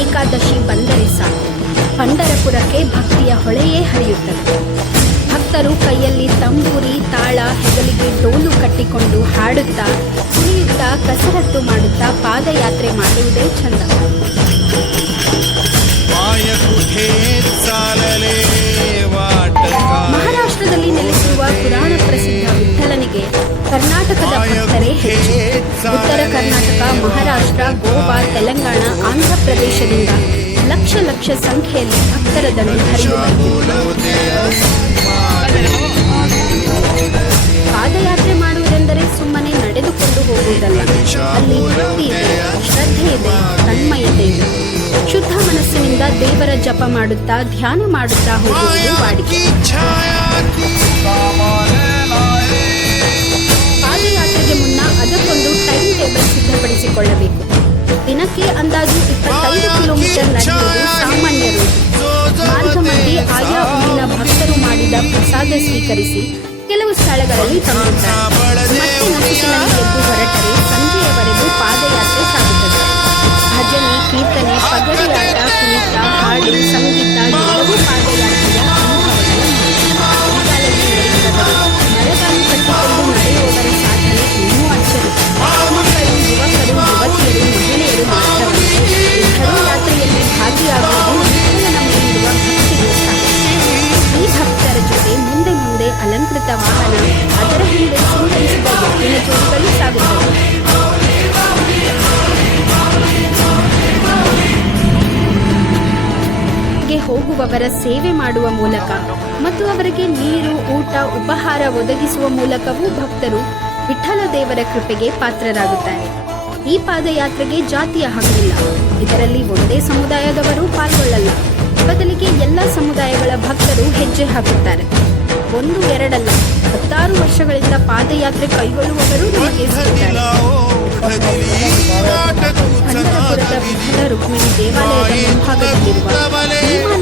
ಏಕಾದಶಿ ಬಂದರೆ ಸಾಕು. ಪಂಡರಪುರಕ್ಕೆ ಭಕ್ತಿಯ ಹೊಳೆಯೇ ಹರಿಯುತ್ತದೆ. ಭಕ್ತರು ಕೈಯಲ್ಲಿ ತಂಬೂರಿ, ತಾಳ, ಹೆಗಲಿಗೆ ಡೋಲು ಕಟ್ಟಿಕೊಂಡು ಹಾಡುತ್ತಾ, ಕುಣಿಯುತ್ತಾ, ಕಸರತ್ತು ಮಾಡುತ್ತಾ ಪಾದಯಾತ್ರೆ ಮಾಡುವುದೇ ಚಂದ. ಕರ್ನಾಟಕದ ಭಕ್ತರೇ ಹೆಚ್ಚು ಉತ್ತರ ಕರ್ನಾಟಕ, ಮಹಾರಾಷ್ಟ್ರ, ಗೋವಾ, ತೆಲಂಗಾಣ ಆಂಧ್ರ ಪ್ರದೇಶದಿಂದ ಲಕ್ಷ ಲಕ್ಷ ಸಂಖ್ಯೆಯಲ್ಲಿ ಭಕ್ತರ ದಂಡು. ಪಾದಯಾತ್ರೆ ಮಾಡುವುದೆಂದರೆ ಸುಮ್ಮನೆ ನಡೆದುಕೊಂಡು ಹೋಗುವುದಲ್ಲ. ಅಲ್ಲಿ ಭಕ್ತಿ ಇದೆ, ಶ್ರದ್ಧೆ ಇದೆ ತನ್ಮಯತೆ ಇದೆ. ಶುದ್ಧ ಮನಸ್ಸಿನಿಂದ ದೇವರ ಜಪ ಮಾಡುತ್ತಾ, ಧ್ಯಾನ ಮಾಡುತ್ತಾ ಹೋಗುವುದು ವಾಡಿಕೆ. ದಿನಕ್ಕೆ ಅಂದಾಜು ಇಪ್ಪತ್ತೈದು ಕಿಲೋಮೀಟರ್ ನಡೆಯುವುದು ಸಾಮಾನ್ಯರು. ಮಾರ್ಗ ಮಧ್ಯೆ ಆಯಾ ಊರಿನ ಭಕ್ತರು ಮಾಡಿದ ಪ್ರಸಾದ ಸ್ವೀಕರಿಸಿ ಕೆಲವು ಸ್ಥಳಗಳಲ್ಲಿ ಎದ್ದು ಹೊರಟರೆ ಸಂಜೆಯವರೆಗೂ ಪಾದಯಾತ್ರೆ ಸಾಗುತ್ತದೆ. ಭಜನೆ, ಕೀರ್ತನೆ ಪಗಡಿಯಾಟ ಕುಣಿತ ಹಾಡು, ಸಂಗೀತ ಅದರ ಹಿಂದೆ ಹೋಗುವವರ ಸೇವೆ ಮಾಡುವ ಮೂಲಕ ಮತ್ತು ಅವರಿಗೆ ನೀರು, ಊಟ, ಉಪಹಾರ ಒದಗಿಸುವ ಮೂಲಕವೂ ಭಕ್ತರು ವಿಠಲ ದೇವರ ಕೃಪೆಗೆ ಪಾತ್ರರಾಗುತ್ತಾರೆ. ಈ ಪಾದಯಾತ್ರೆಗೆ ಜಾತಿಯ ಹಕ್ಕಿಲ್ಲ. ಇದರಲ್ಲಿ ಒಂದೇ ಸಮುದಾಯದವರು ಪಾಲ್ಗೊಳ್ಳಲ್ಲ. ಬದಲಿಗೆ ಎಲ್ಲ ಸಮುದಾಯಗಳ ಭಕ್ತರು ಹೆಜ್ಜೆ ಹಾಕುತ್ತಾರೆ. ಒಂದು ಎರಡಲ್ಲ ಹತ್ತಾರು ವರ್ಷಗಳಿಂದ ಪಾದಯಾತ್ರೆ ಕೈಗೊಳ್ಳುವವರು ನಮಗೆ ಸಿಗುತ್ತಾರೆ ರುಕ್ಮಿಣಿ ದೇವಾಲಯದ ಮುಂಭಾಗದಲ್ಲಿರುವ